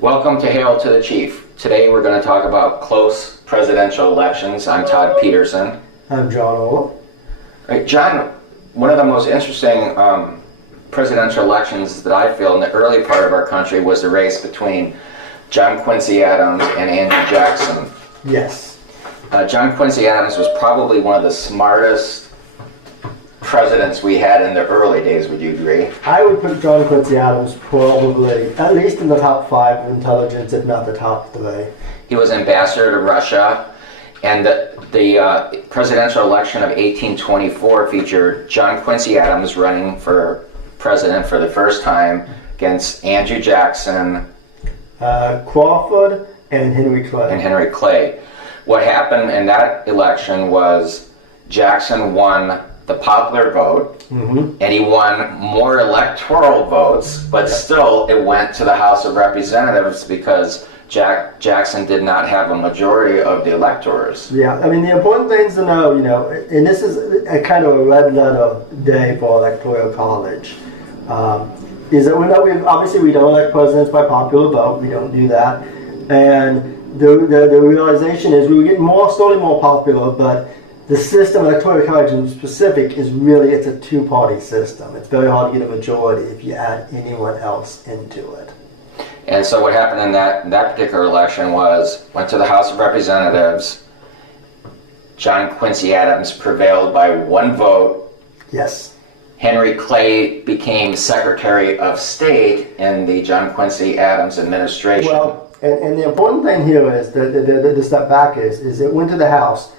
Welcome to Hail to the Chief. Today we're going to talk about close presidential elections. I'm Todd Peterson. I'm John Ola. Right, John, one of the most interesting presidential elections that I feel in the early part of our country was the race between John Quincy Adams and Andrew Jackson. Yes. John Quincy Adams was probably one of the smartest presidents we had in the early days, would you agree? I would put John Quincy Adams probably at least in the top 5 of intelligence, if not the top 3. He was ambassador to Russia, and the presidential election of 1824 featured John Quincy Adams running for president for the first time against Andrew Jackson, Crawford, and Henry Clay. What happened in that election was Jackson won the popular vote, and he won more electoral votes, but still it went to the House of Representatives because Jackson did not have a majority of the electors. Yeah, I mean, the important things to know, and this is a kind of a red letter day for Electoral College, is that we don't elect presidents by popular vote. We don't do that. And the realization is we were getting slowly more popular, but the system, Electoral College in specific, it's a two-party system. It's very hard to get a majority if you add anyone else into it. And so what happened in that particular election went to the House of Representatives. John Quincy Adams prevailed by 1 vote. Yes. Henry Clay became Secretary of State in the John Quincy Adams administration. Well, and the important thing here is, the step back is it went to the House.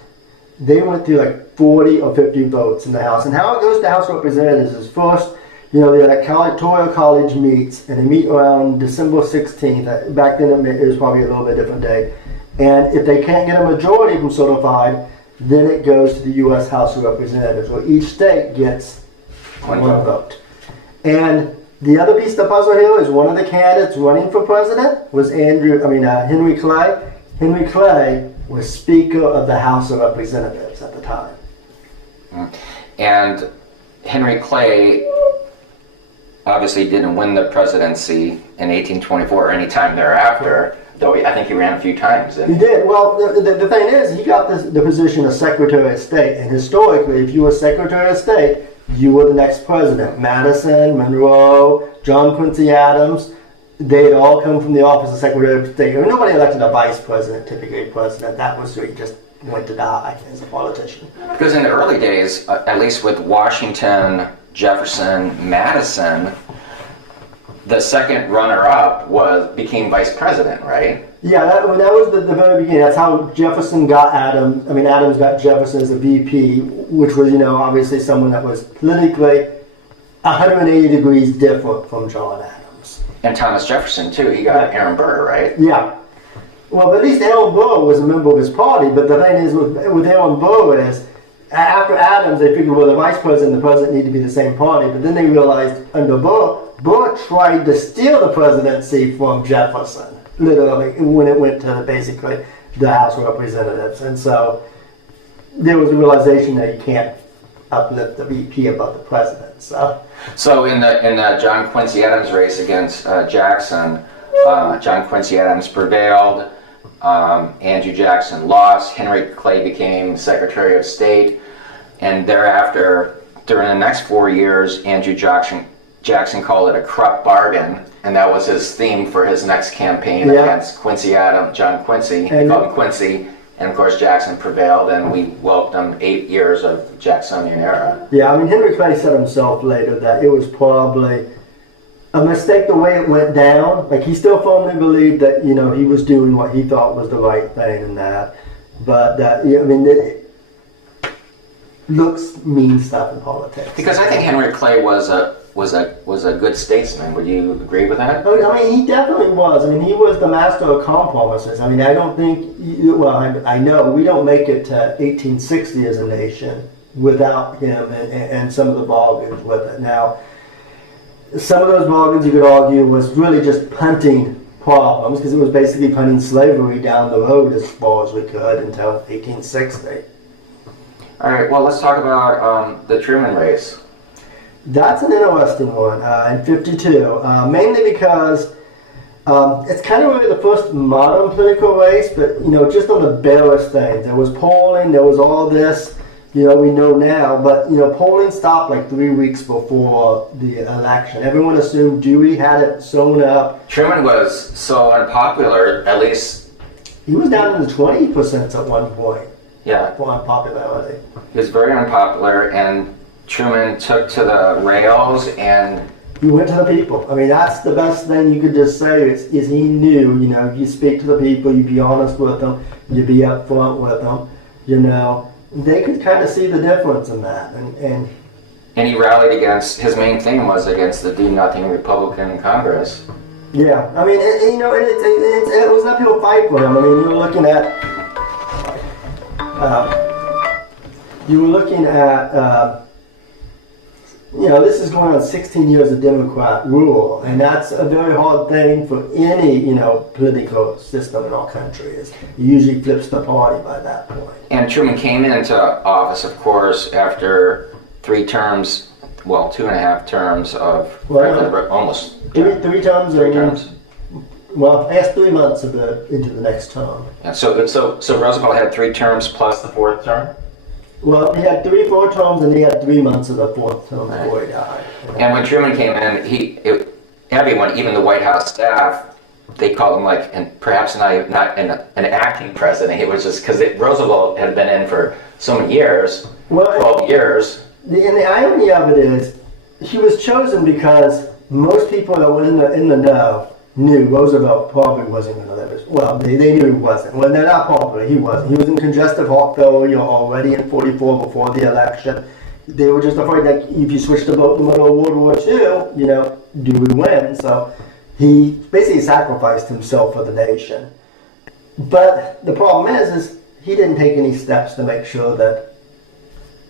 They went through like 40 or 50 votes in the House. And how it goes to the House of Representatives is first, the Electoral College meets, and they meet around December 16th. Back then it was probably a little bit different day. And if they can't get a majority of them certified, then it goes to the U.S. House of Representatives, where each state gets one vote. And the other piece of the puzzle here is one of the candidates running for president was Henry Clay. Henry Clay was Speaker of the House of Representatives at the time. And Henry Clay obviously didn't win the presidency in 1824 or any time thereafter, though I think he ran a few times. He did. Well, the thing is, he got the position of Secretary of State, and historically, if you were Secretary of State, you were the next president. Madison, Monroe, John Quincy Adams, they had all come from the office of Secretary of State. Nobody elected a vice president, typically president. That was who he just went to die as a politician. Because in the early days, at least with Washington, Jefferson, Madison, the second runner-up became vice president, right? Yeah, that was the very beginning. That's how Jefferson got Adams. Adams got Jefferson as a VP, which was, obviously someone that was politically 180 degrees different from John Adams. And Thomas Jefferson, too. He got Aaron Burr, right? Yeah. Well, at least Aaron Burr was a member of his party, but the thing is with Aaron Burr is, after Adams, they figured, well, the vice president and the president need to be the same party, but then they realized under Burr tried to steal the presidency from Jefferson, literally, when it went to basically the House of Representatives. And so there was a realization that you can't uplift the VP above the president. So in the John Quincy Adams race against Jackson, John Quincy Adams prevailed. Andrew Jackson lost. Henry Clay became Secretary of State, and thereafter, during the next 4 years, Andrew Jackson called it a corrupt bargain, and that was his theme for his next campaign against John Quincy. He called him Quincy, and of course Jackson prevailed, and we welcomed 8 years of Jacksonian era. Yeah, Henry Clay said himself later that it was probably a mistake the way it went down. Like, he still firmly believed that, he was doing what he thought was the right thing and that. But looks mean stuff in politics. Because I think Henry Clay was a good statesman. Would you agree with that? He definitely was. He was the master of compromises. I don't think, I know we don't make it to 1860 as a nation without him and some of the bargains with it. Now, some of those bargains, you could argue, was really just punting problems, because it was basically punting slavery down the road as far as we could until 1860. All right, well, let's talk about the Truman race. That's an interesting one in 52, mainly because It's kind of really the first modern political race, but just on the barest things. There was polling, there was all this, we know now, but polling stopped like 3 weeks before the election. Everyone assumed Dewey had it sewn up. Truman was so unpopular, at least. He was down in the 20% at one point. Yeah. For unpopularity. He was very unpopular, and Truman took to the rails and. He went to the people. I mean, that's the best thing you could just say is he knew, you speak to the people, you be honest with them, you be upfront with them, They could kind of see the difference in that. And he rallied against, his main thing was against the do-nothing Republican Congress. Yeah, I mean, it was an uphill fight for him. I mean, this is going on 16 years of Democrat rule, and that's a very hard thing for any, political system in our country. It usually flips the party by that point. And Truman came into office, of course, after 3 terms, well, 2.5 terms of almost 3 terms. 3 terms. Well, past 3 months of into the next term. Yeah, so Roosevelt had 3 terms plus the 4th term. Well, he had 3 full terms, and he had 3 months of the 4th term before he died. And when Truman came in, everyone, even the White House staff, they called him and perhaps not an acting president. It was just because Roosevelt had been in for so many years, 12 years. And the irony of it is, he was chosen because most people that were in the know knew Roosevelt probably wasn't going to live as well. They knew he wasn't. Well, they're not popular. He wasn't. He was in congestive heart failure already in 44 before the election. They were just afraid that if you switched the vote in the middle of World War II, Dewey would win. So he basically sacrificed himself for the nation. But the problem is he didn't take any steps to make sure that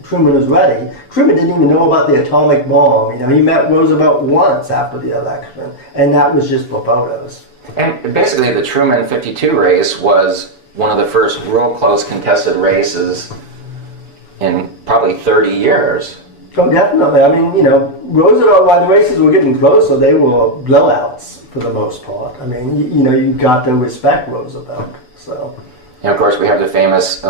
Truman was ready. Truman didn't even know about the atomic bomb. He met Roosevelt once after the election, and that was just for photos. And basically, the Truman 52 race was one of the first real close contested races in probably 30 years. Oh, definitely. I mean, Roosevelt, while the races were getting closer, they were blowouts for the most part. I mean, you got to respect Roosevelt. So. And of course, we have the famous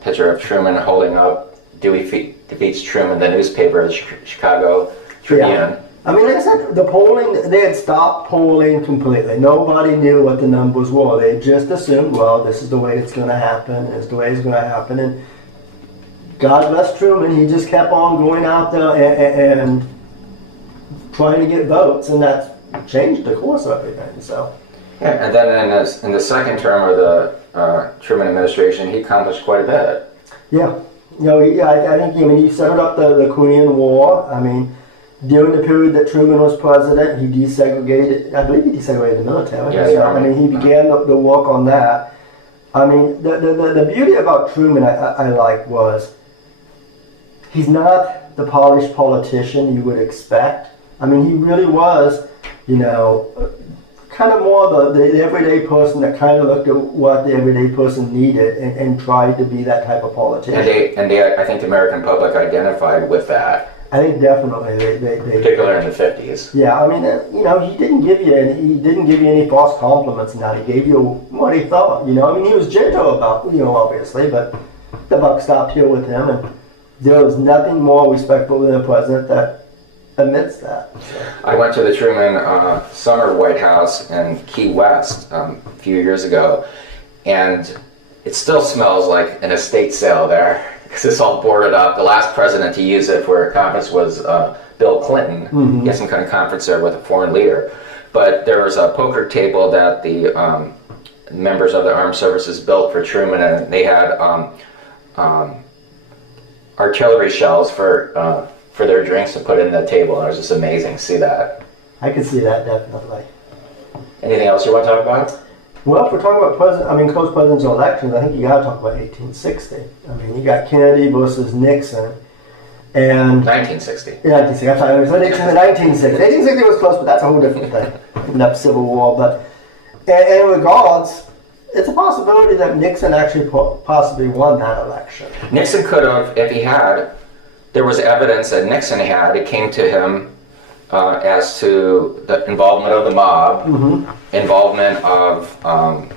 picture of Truman holding up Dewey defeats Truman, the newspaper, the Chicago Tribune. Yeah. I mean, like I said, the polling, they had stopped polling completely. Nobody knew what the numbers were. They just assumed, well, this is the way it's going to happen, this is the way it's going to happen. And God bless Truman, he just kept on going out there and trying to get votes, and that changed the course of everything. So. Yeah, and then in the second term of the Truman administration, he accomplished quite a bit. Yeah. I think he settled up the Korean War. I mean, during the period that Truman was president, he desegregated, I believe he desegregated the military. Yeah, so, I mean, he began the work on that. I mean, the beauty about Truman I like was he's not the polished politician you would expect. I mean, he really was, kind of more the everyday person that kind of looked at what the everyday person needed and tried to be that type of politician. And they I think the American public identified with that. I think definitely they particularly in the 50s. Yeah, I mean, he didn't give you any false compliments. Now he gave you what he thought. I mean, he was gentle about obviously, but the buck stopped here with him, and there was nothing more respectful than a president that admits that. So. I went to the Truman summer White House in Key West a few years ago, and it still smells like an estate sale there because it's all boarded up. The last president to use it for a conference was Bill Clinton. Mm-hmm. He had some kind of conference there with a foreign leader. But there was a poker table that the members of the armed services built for Truman, and they had artillery shells for their drinks to put in the table. And it was just amazing to see that. I could see that, definitely. Anything else you want to talk about? Well, if we're talking about close presidential elections, I think you got to talk about 1860. I mean, you got Kennedy versus Nixon, and 1960. Yeah, 1960. I'm sorry, it was Nixon in 1960. 1860 was close, but that's a whole different thing. Enough Civil War, but in regards, it's a possibility that Nixon actually possibly won that election. Nixon could have, if he had. There was evidence that Nixon had. It came to him as to the involvement of the mob, involvement of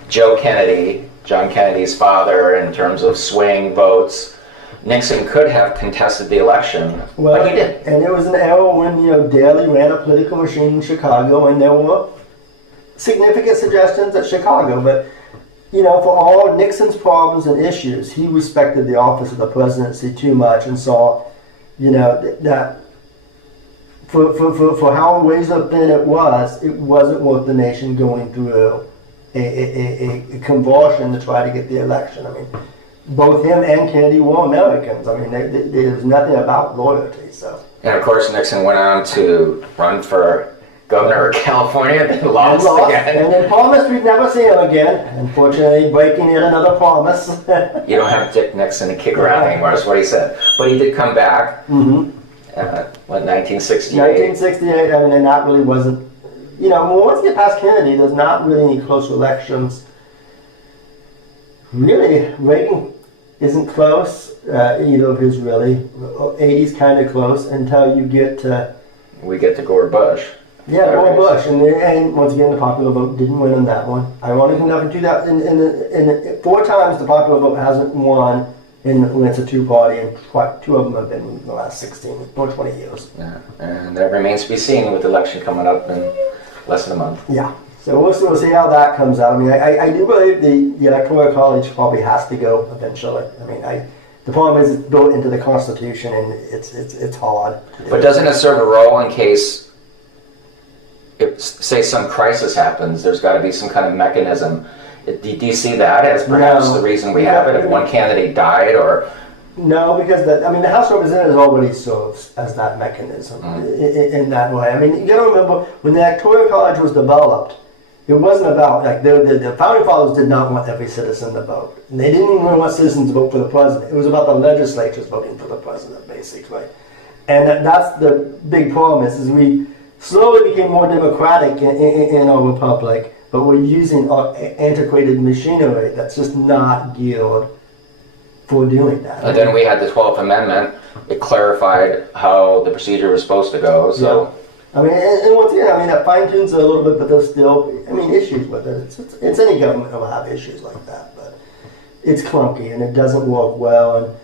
Joe Kennedy, John Kennedy's father, in terms of swing votes. Nixon could have contested the election, but he didn't. And it was an era when, Daley ran a political machine in Chicago, and there were significant suggestions at Chicago, but for all Nixon's problems and issues, he respected the office of the presidency too much and saw, that for how razor thin it wasn't worth the nation going through a convulsion to try to get the election. I mean, both him and Kennedy were Americans. I mean, there's nothing about loyalty. So. And of course, Nixon went on to run for governor of California, then lost again. And then promised we'd never see him again. Unfortunately, breaking in another promise. You don't have Dick Nixon to kick around anymore, is what he said. But he did come back. 1968? 1968, and that really wasn't, once you get past Kennedy, there's not really any close elections. Really, Reagan isn't close, either of his really. 80's kind of close until you get to... We get to Gore Bush. Yeah, Gore Bush, and once again, the popular vote didn't win on that one. Ironically enough, in 4 times the popular vote hasn't won when it's a two-party, and 2 of them have been in the last 16 or 20 years. Yeah, and that remains to be seen with the election coming up in less than a month. Yeah, so we'll see how that comes out. I mean, I do believe the Electoral College probably has to go eventually. I mean, the problem is it's built into the Constitution, and it's hard. But doesn't it serve a role in case, if, say, some crisis happens, there's got to be some kind of mechanism? Do you see that as perhaps the reason we have it? If one candidate died, or... No, because the House of Representatives already serves as that mechanism in that way. I mean, you got to remember, when the Electoral College was developed, it wasn't about, like, the Founding Fathers did not want every citizen to vote. And they didn't even want citizens to vote for the president. It was about the legislatures voting for the president, basically. And that's the big problem is we slowly became more democratic in our republic, but we're using antiquated machinery that's just not geared for doing that. And then we had the 12th Amendment. It clarified how the procedure was supposed to go. So, yeah. I mean, and once again, it fine-tunes it a little bit, but there's still, issues with it. It's any government that will have issues like that, but it's clunky and it doesn't work well.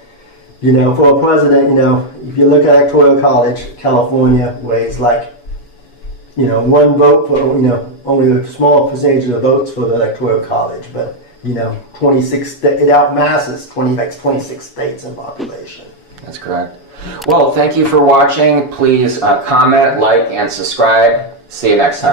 And for a president, if you look at Electoral College, California weighs like, 1 vote for, only a small percentage of the votes for the Electoral College, but 26, it outmasses 26 states in population. That's correct. Well, thank you for watching. Please comment, like, and subscribe. See you next time.